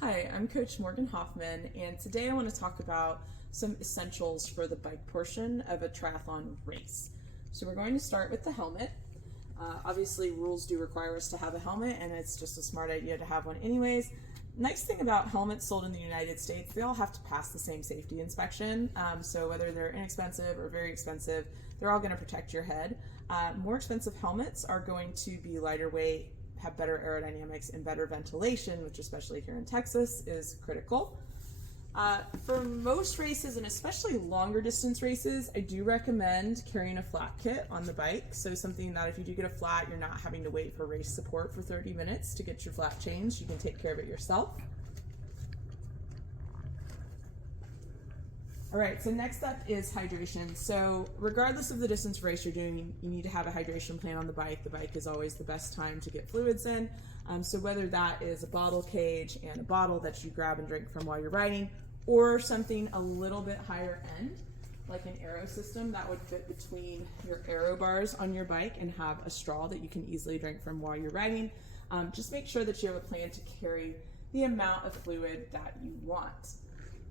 Hi, I'm Coach Morgan Hoffman, and today I want to talk about some essentials for the bike portion of a triathlon race. So we're going to start with the helmet. Obviously, rules do require us to have a helmet, and it's just a smart idea to have one anyways. Nice thing about helmets sold in the United States, they all have to pass the same safety inspection. So whether they're inexpensive or very expensive, they're all going to protect your head. More expensive helmets are going to be lighter weight, have better aerodynamics, and better ventilation, which especially here in Texas is critical. For most races, and especially longer distance races, I do recommend carrying a flat kit on the bike. So something that if you do get a flat, you're not having to wait for race support for 30 minutes to get your flat changed. You can take care of it yourself. All right, so next up is hydration. So regardless of the distance race you're doing, you need to have a hydration plan on the bike. The bike is always the best time to get fluids in. So whether that is a bottle cage and a bottle that you grab and drink from while you're riding, or something a little bit higher end, like an aero system that would fit between your aero bars on your bike and have a straw that you can easily drink from while you're riding. Just make sure that you have a plan to carry the amount of fluid that you want.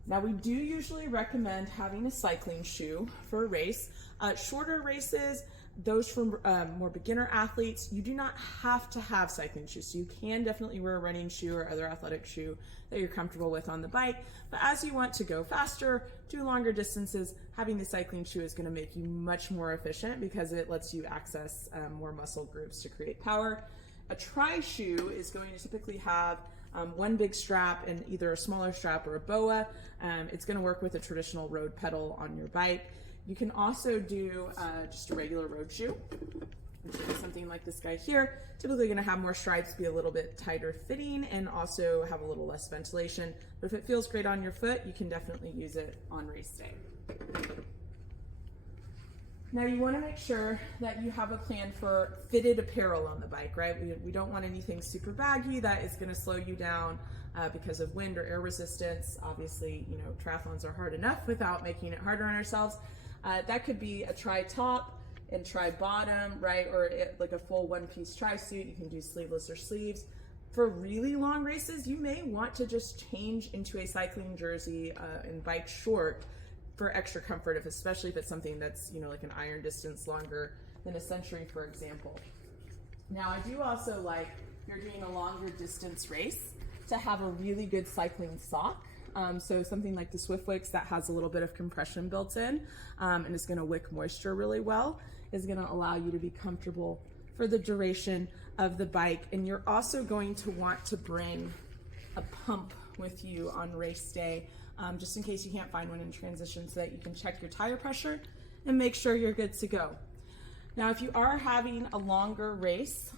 Now, we do usually recommend having a cycling shoe for a race. Shorter races, those for more beginner athletes, you do not have to have cycling shoes. So you can definitely wear a running shoe or other athletic shoe that you're comfortable with on the bike. But as you want to go faster, do longer distances, having the cycling shoe is going to make you much more efficient because it lets you access more muscle groups to create power. A tri shoe is going to typically have one big strap and either a smaller strap or a BOA. It's going to work with a traditional road pedal on your bike. You can also do just a regular road shoe, which is something like this guy here. Typically going to have more stripes, be a little bit tighter fitting, and also have a little less ventilation. But if it feels great on your foot, you can definitely use it on race day. Now you want to make sure that you have a plan for fitted apparel on the bike, right? We don't want anything super baggy that is going to slow you down because of wind or air resistance. Obviously, you know, triathlons are hard enough without making it harder on ourselves. That could be a tri-top and tri-bottom, right? Or like a full one-piece tri-suit. You can do sleeveless or sleeves. For really long races, you may want to just change into a cycling jersey and bike short for extra comfort, especially if it's something that's, you know, like an iron distance longer than a century, for example. Now, I do also like, if you're doing a longer distance race, to have a really good cycling sock. So something like the Swiftwicks that has a little bit of compression built in and is going to wick moisture really well is going to allow you to be comfortable for the duration of the bike. And you're also going to want to bring a pump with you on race day, just in case you can't find one in transition, so that you can check your tire pressure and make sure you're good to go. Now, if you are having a longer race,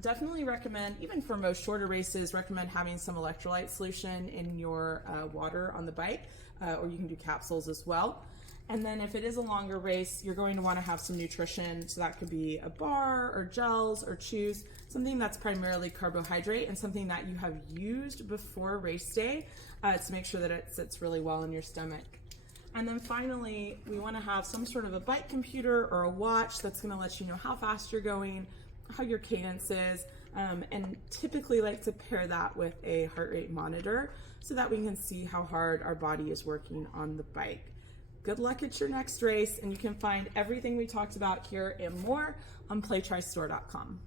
definitely recommend, even for most shorter races, recommend having some electrolyte solution in your water on the bike, or you can do capsules as well. And then if it is a longer race, you're going to want to have some nutrition. So that could be a bar or gels or chews, something that's primarily carbohydrate and something that you have used before race day to make sure that it sits really well in your stomach. And then finally, we want to have some sort of a bike computer or a watch that's going to let you know how fast you're going, how your cadence is, and typically like to pair that with a heart rate monitor so that we can see how hard our body is working on the bike. Good luck at your next race, and you can find everything we talked about here and more on playtristore.com.